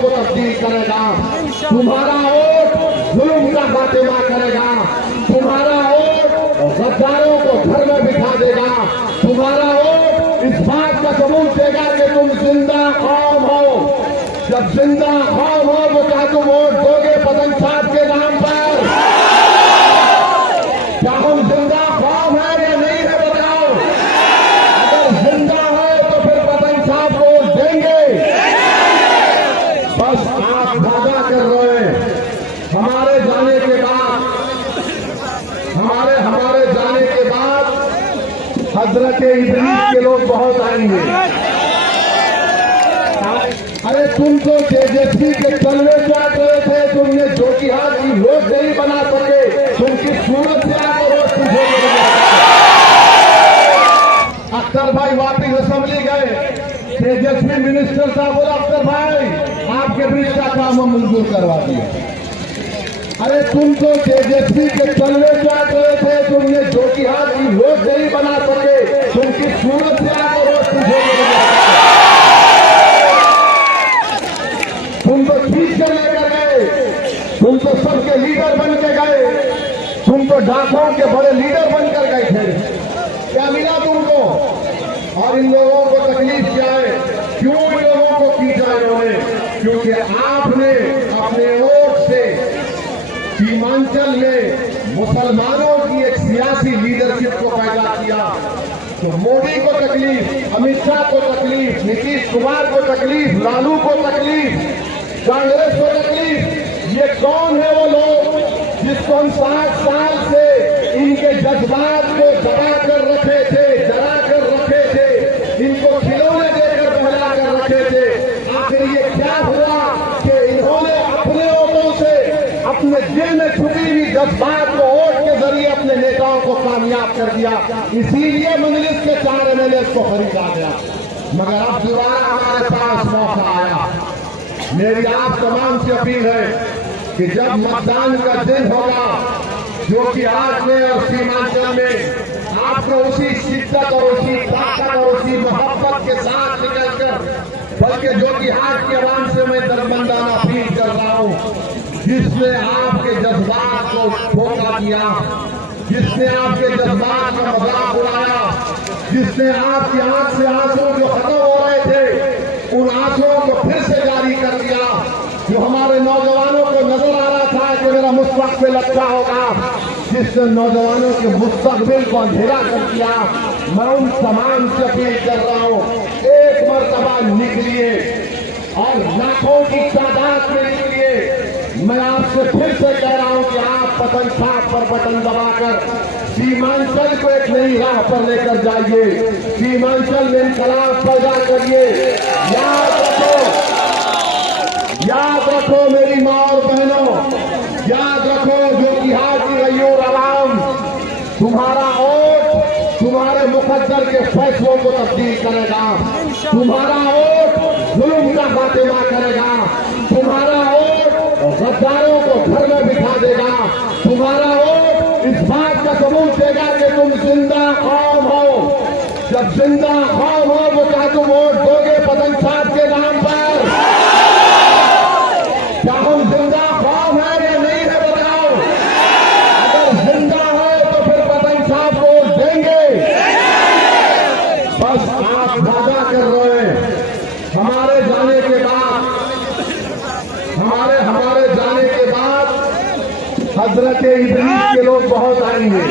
को तब्दील करेगा। तुम्हारा वोट जुल्म का खात्मा करेगा। तुम्हारा वोट गद्दारों को घर में बिठा देगा। तुम्हारा वोट इस बात का सबूत देगा कि तुम जिंदा कौम हो। जब जिंदा कौम हो तो क्या तुम वोट दोगे पतन साहब के नाम पर? क्या हम जिंदा कौम है या नहीं है बताओ? अगर जिंदा है तो फिर पतन साहब को वोट देंगे। बस आप वादा कर रहे हैं हमारे जाने के बाद, हमारे जाने के बाद हजरत इब्रीस के लोग बहुत आएंगे। अरे तुम तो तेजस्वी के तलवे क्या करे थे? तुमने जोकीहाट की रोड नहीं बना सके, तुम किस सूरत से आकर रोड पूछोगे? अख्तर भाई वापिस असेंबली गए, तेजस्वी मिनिस्टर साहब बोला अख्तर भाई आपके ब्रिज का काम हम मंजूर करवा दिया। अरे तुम तो तेजस्वी के तलवे क्या करे थे? तुमने जोकीहाट की रोड नहीं बना सके, तुम किस सूरत से आकर रोड पूछोगे? तुम तो ठीक से लेकर गए, तुम तो सबके लीडर बन के गए, तुम तो डाकुओं के बड़े लीडर बनकर गए थे। क्या मिला तुमको? और इन लोगों को तकलीफ क्या है? क्यों इन लोगों को पीछा इन्होंने? क्योंकि आपने अपने वोट से सीमांचल में मुसलमानों की एक सियासी लीडरशिप को पैदा किया। तो मोदी को तकलीफ, अमित शाह को तकलीफ, नीतीश कुमार को तकलीफ, लालू को तकलीफ, कांग्रेस को तकलीफ। ये कौन है वो लोग जिसको हम 60 साल से इनके जज्बात को दबा कर रखे थे, जला कर रखे थे, इनको खिलौने देकर बहला कर रखे थे? आखिर ये क्या हुआ कि इन्होंने अपने वोटों से अपने दिल में छुपी हुई जज्बात को वोट के जरिए अपने नेताओं को कामयाब कर दिया। इसीलिए मजलिस के 4 MLA को खरीदा गया। मगर अब दोबारा हमारे पास मौका आया। मेरी आप तमाम से अपील है कि जब मतदान का दिन होगा, जो कि आज में और सीमांचल में आपको उसी शिद्दत और उसी ताकत और उसी मोहब्बत के साथ निकलकर, बल्कि जो कि आज के आवाम से मैं दरबंदाना अपील कर रहा हूँ, जिसने आपके जज्बात को धोखा दिया, जिसने आपके जज्बात का मजाक उड़ाया, जिसने आपकी आंख से आंसू जो खत्म हो रहे थे उन आंसुओं को फिर से जारी कर दिया, जो हमारे नौजवानों को नजर आ रहा था कि मेरा मुस्तकबिल अच्छा होगा, जिसने नौजवानों के मुस्तकबिल को अंधेरा कर दिया, मैं उन तमाम से अपील कर रहा हूँ, एक मर्तबा निकलिए और लाखों की तादाद में निकलिए। मैं आपसे फिर से कह रहा हूँ कि आप पतन साहब पर बटन दबाकर सीमांचल को एक नई राह पर लेकर जाइए, सीमांचल में इनकलाब पैदा करिए। याद रखो मेरी माँ और बहनों, याद रखो जो कि हाजी गयूर आवाम, तुम्हारा वोट तुम्हारे मुकद्दर के फैसलों को तब्दील करेगा। तुम्हारा वोट जुल्म का खात्मा करेगा। तुम्हारा वोट गद्दारों को घर में बिठा देगा। तुम्हारा वोट इस बात का सबूत देगा कि तुम जिंदा कौम हो। जब जिंदा कौम हो तो क्या तुम वोट दोगे पतन साहब के नाम पर? क्या हम जिंदा कौम है या नहीं है बताओ? अगर जिंदा है तो फिर पतन साहब को वोट देंगे। बस आप वादा कर रहे हैं हमारे जाने के बाद, हमारे जाने के बाद हजरत इब्रीस के लोग बहुत आएंगे।